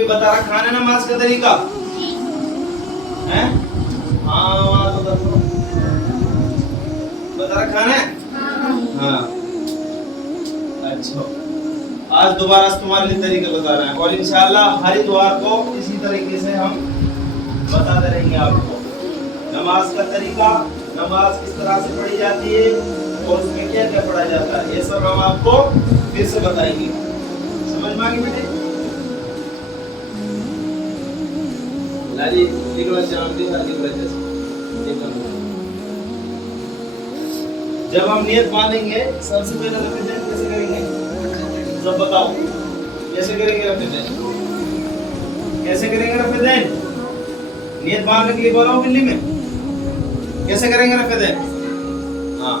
بھی بتا رکھا ہے نماز کا طریقہ ہے؟ ہاں بتا رکھا ہے؟ ہاں اچھا آج دوبارہ تمہارے لیے طریقہ بتا رہے ہیں اور انشاءاللہ ہر اتوار کو اسی طریقے سے ہم بتاتے رہیں گے آپ کو نماز کا طریقہ، نماز کس طرح سے پڑھی جاتی ہے اور اس میں کیا کیا پڑھا جاتا ہے، یہ سب ہم آپ کو پھر سے بتائیں گے. سمجھ میں آ گئی بیٹے؟ لالی جب ہم نیت باندھیں گے سب سے پہلے رفع دین کیسے کریں گے؟ سب بتاؤ کیسے کریں گے رفع دین؟ کیسے کریں گے رفع دین؟ نیت باندھنے کے لیے بولا ہوں بلی میں کیسے کریں گے رفع دین؟ ہاں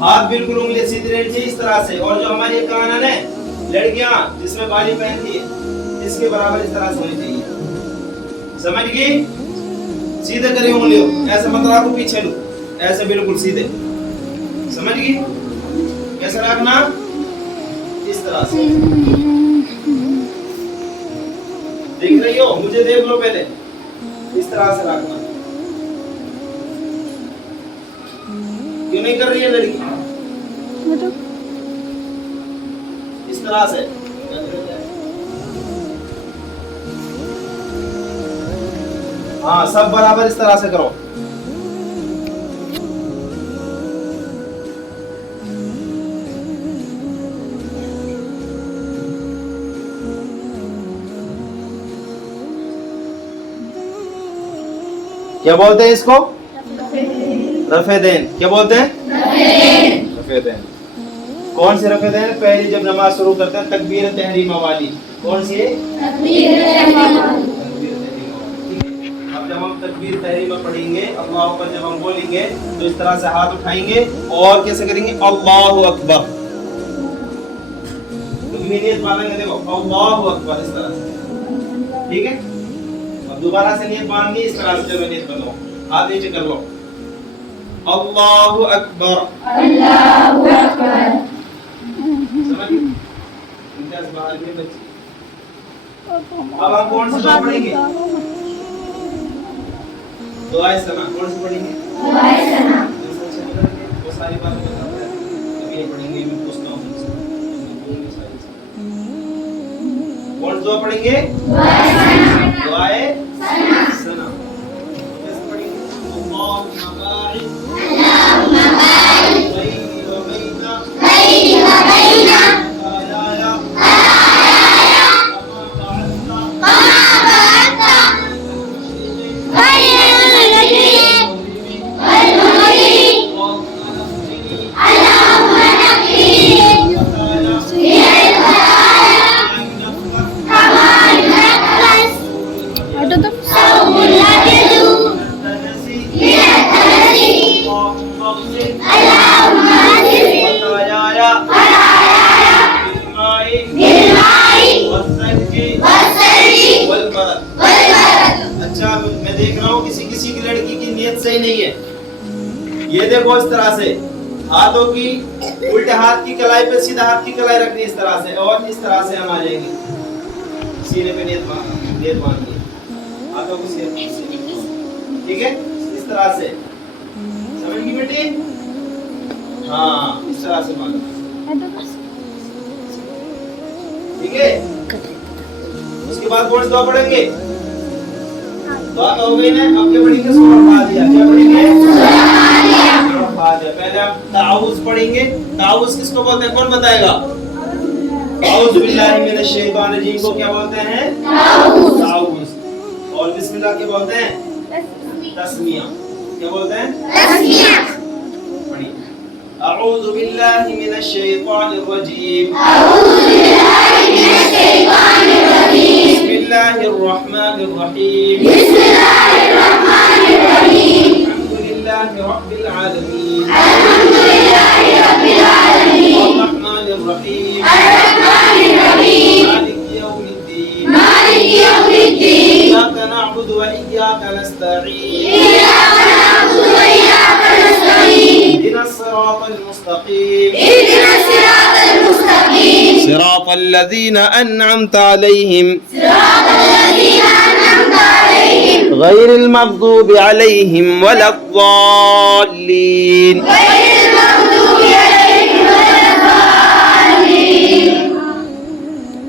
ہاتھ بالکل انگلی سیدھی رہنی چاہیے اس طرح سے، اور جو ہماری کانن ہے لڑکیاں جس میں بالی پہنتی ہے اس کے برابر اس طرح سے ہونی چاہیے. سمجھ گئی؟ سیدھے کریں انگلیوں ایسے مت رکھو پیچھے لو، ایسے بالکل سیدھے. سمجھ گئی؟ کیسے رکھنا؟ اس طرح سے. دیکھ رہی ہو؟ مجھے دیکھ لو پہلے. اس طرح سے رکھنا. کیوں نہیں کر رہی ہے لڑکی؟ اس طرح سے. ہاں سب برابر اس طرح سے کرو. کیا بولتے ہیں اس کو؟ رفع دین. کیا بولتے ہیں؟ رفع دین. کون سی رفع دین؟ پہلی جب نماز شروع کرتے ہیں تکبیر تحریمہ والی. کون سی ہے؟ تکبیر تحریمہ. اب جب ہم تکبیر تحریمہ پڑھیں گے اللہ اکبر جب ہم بولیں گے تو اس طرح سے ہاتھ اٹھائیں گے اور کیسے کریں گے؟ اللہ اکبر. نیت باندھیں گے دیکھو اللہ اکبر اس طرح سے. ٹھیک ہے؟ اب دوبارہ سے نیت باندھنی اس طرح سے. چلو نیت بنو ہاتھ نیچے کر لو. اللہ اکبر. اللہ اکبر. سمجھ امتیاز باہر کے بچے. اب ہم کون سی دعا پڑھیں گے؟ دعائے ثنا. کون سی پڑھیں گے؟ دعائے ثنا. وہ ساری باتیں بتاتے ہیں کبھی یہ پڑھیں گے میں پوچھتا ہوں کون سی دعا پڑھیں گے؟ دعائے ثنا. دعائے ثنا. کیسے پڑھیں گے؟ اللہم باعث اللہم باعث بینی و بین خطایا یہ دیکھو اس طرح سے ہاتھوں کی الٹے ہاتھ کی کلائی پہ سیدھا ہاتھ کی کلائی رکھنی اس طرح سے اور اس طرح سے ہم آ جائیں گے سینے پہ نیت باندھ کے ہاتھوں کو سیدھے. ٹھیک ہے اس طرح سے. سمجھ گئی بیٹی؟ ہاں اس طرح سے باندھنا. ٹھیک ہے اس کے بعد کون سی دعا پڑھیں گے؟ دعا تو ہو گئی نا. اب کیا پڑھیں گے؟ سورہ فاتحہ. کیا پڑھیں گے؟ سورہ فاتحہ. پہلے ہم تعوذ پڑھیں گے. تعوذ کس کو بولتے ہیں؟ کون بتائے گا؟ اعوذ باللہ من الشیطان الرجیم کو کیا بولتے ہیں؟ تعوذ. اور بسم اللہ کیا بولتے ہیں؟ تسمیہ. کیا بولتے ہیں؟ تسمیہ. پڑھیے اعوذ باللہ من الشیطان الرجیم. اعوذ باللہ من الشیطان الرجیم. بسم اللہ الرحمن الرحیم. بسم اللہ الرحمن الرحیم. الحمد للہ رب العالمین. الحمد للہ رب العالمین. الرحمن الرحیم. الرحمن الرحیم. مالک یوم الدین. مالک یوم الدین. ایاک نعبد و ایاک نستعین. ایاک نعبد و ایاک نستعین. اهدنا الصراط المستقیم. اهدنا الصراط المستقیم. صراط الذین انعمت علیہم. صراط غير المغضوب عليهم ولا الضالين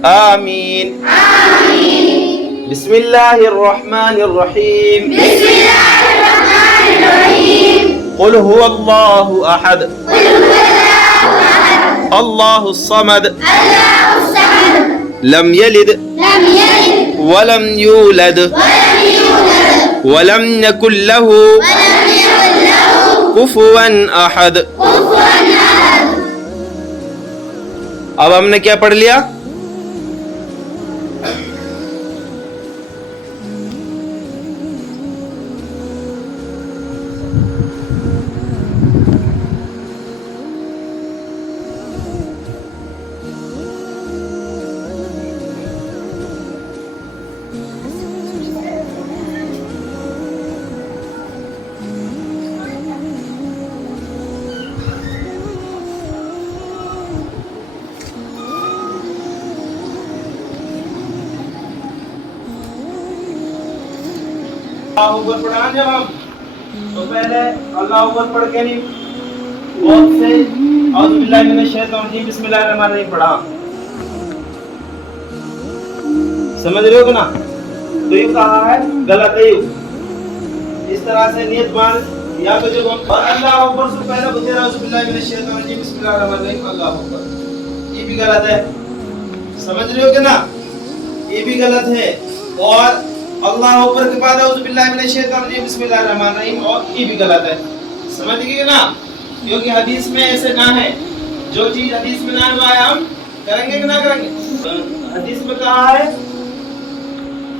آمين بسم الله الرحمن الرحيم قل هو الله أحد الله الصمد لم يلد ولم يولد ولم يكن له كفوا أحد. اب ہم نے کیا پڑھ لیا؟ اللہ اکبر پڑھا جب ہم تو پہلے اللہ اکبر پڑھ کے نہیں بہت سے اعوذ باللہ من الشیطان الرجیم بسم اللہ الرحمن الرحیم پڑھا. سمجھ رہے ہو کہ نا؟ تو یہ کہا ہے غلط ہے. اس طرح سے نیت مان یا تو جب ہم اللہ اکبر سے پہلے بولتے اعوذ باللہ من الشیطان الرجیم بسم اللہ الرحمن الرحیم اللہ اکبر، یہ بھی غلط ہے. سمجھ رہے ہو کہ نا؟ یہ بھی غلط ہے. اور اللہ اکبر کے بعد اعوذ باللہ من الشیطان الرجیم بسم اللہ الرحمن الرحیم اور یہ بھی غلط ہے. سمجھ گئے نا؟ کیونکہ حدیث میں ایسے نہ ہے. جو چیز حدیث میں نہ ہوا ہے ہم کریں گے کہ نہ کریں گے؟ حدیث میں کہا ہے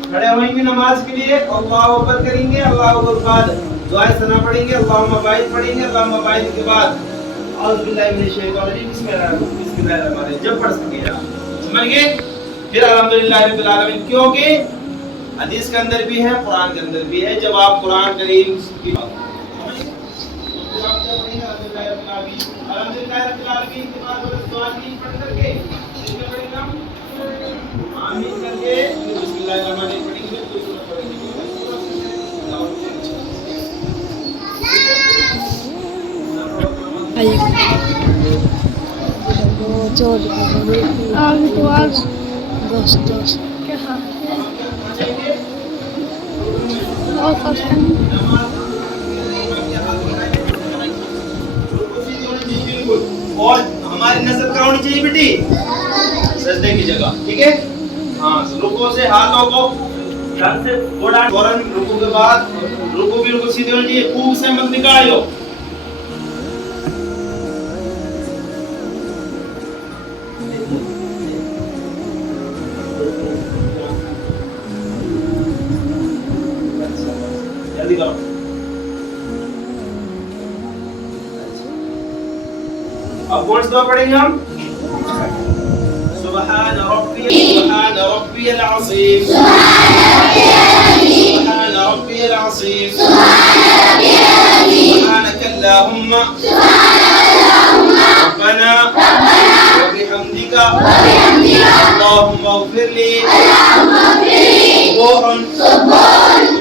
کھڑے ہوئیں گے نماز کے لیے اللہ اکبر کریں گے، اللہ اکبر کے بعد دعائے ثنا پڑھیں گے، اللہم بارک پڑھیں گے، اللہم بارک کے بعد اعوذ باللہ من الشیطان الرجیم بسم اللہ الرحمن الرحیم جب پڑھ سکے آپ. سمجھ گئے؟ پھر الحمدللہ رب العالمین، کیونکہ حدیث کے اندر بھی ہے قرآن کے اندر بھی ہے. جب آپ قرآن کریم کی بات الحمدللہ رب العالمین کے بعد دعا کی پڑھ کر کے آمین کر کے بسم اللہ الرحمن الرحیم پڑھیں گے. اور ہماری نظر کہاں ہونی چاہیے بیٹی؟ سجدے کی جگہ. ٹھیک ہے؟ ہاں رکوع سے ہاتھوں کو ڈھنگ سے تھوڑا فوراً رکوع کے بعد رکوع بھی رکوع سیدھی ہونی چاہیے. خوب سے مت نکالو. جلدی کرو. اب کون سی دعا پڑھیں گے ہم؟ سبحان ربی العظیم سبحان ربی العظیم سبحانک اللہم ربنا وبحمدک اللہم اغفر لی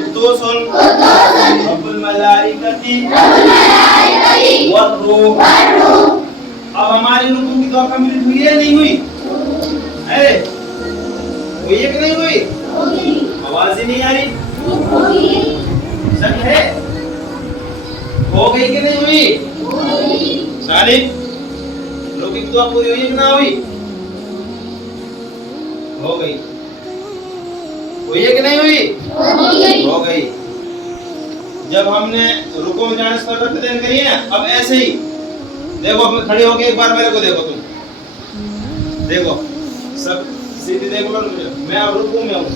قدوس رب الملائکۃ والروح. اب ہماری رکوع کی دعا کمپلیٹ ہوئی ہے نہیں ہوئی؟ ارے ہوئی ہے کہ نہیں ہوئی؟ آواز ہی نہیں آ رہی. سچ ہے؟ ہو گئی کہ نہیں ہوئی؟ سالم رکوع کی دعا پوری ہوئی کہ نہ ہوئی؟ ہو گئی. ہوئی ہے کہ نہیں ہوئی؟ ہو گئی. جب ہم نے رکوع میں جانے سے پہلے تدین کری ہے اب ایسے ہی دیکھو. اب کھڑے ہو کے ایک بار میرے کو دیکھو. تم دیکھو سب سیدھی دیکھو. میں اب رکوع میں ہوں.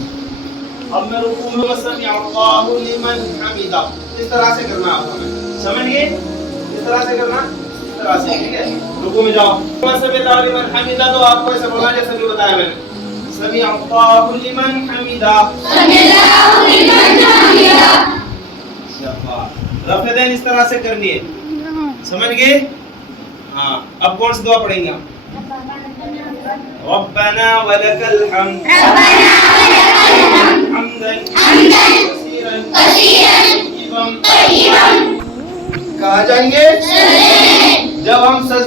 اب میں رکوع میں سمع اللہ لمن حمدہ اس طرح سے کرنا آپ ہمیں. سمجھ گئے؟ اس طرح سے کرنا. اس طرح سے. ٹھیک ہے؟ رکوع میں جاؤ. سمع اللہ لمن حمدہ تو آپ کو ایسے بولنا جیسے بھی بتایا میں نے. سمع اللہ لمن حمدہ. سمع اللہ لمن حمدہ. رفع دین اس طرح سے کرنی ہے. سمجھ گئے؟ ہاں. اب کون سی دعا پڑھیں گے ہم؟ ربنا ولک الحمد. ربنا ولک الحمد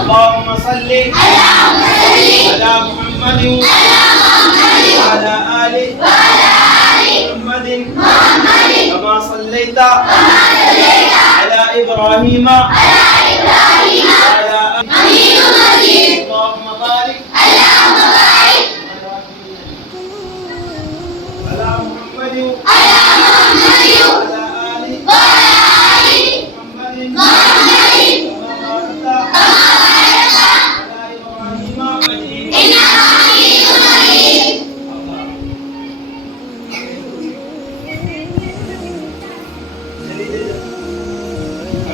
اللهم صل على محمد وعلى آل محمد كما صليت على إبراهيم وعلى آل اللهم بارك على محمد وعلى آل محمد كما باركت على إبراهيم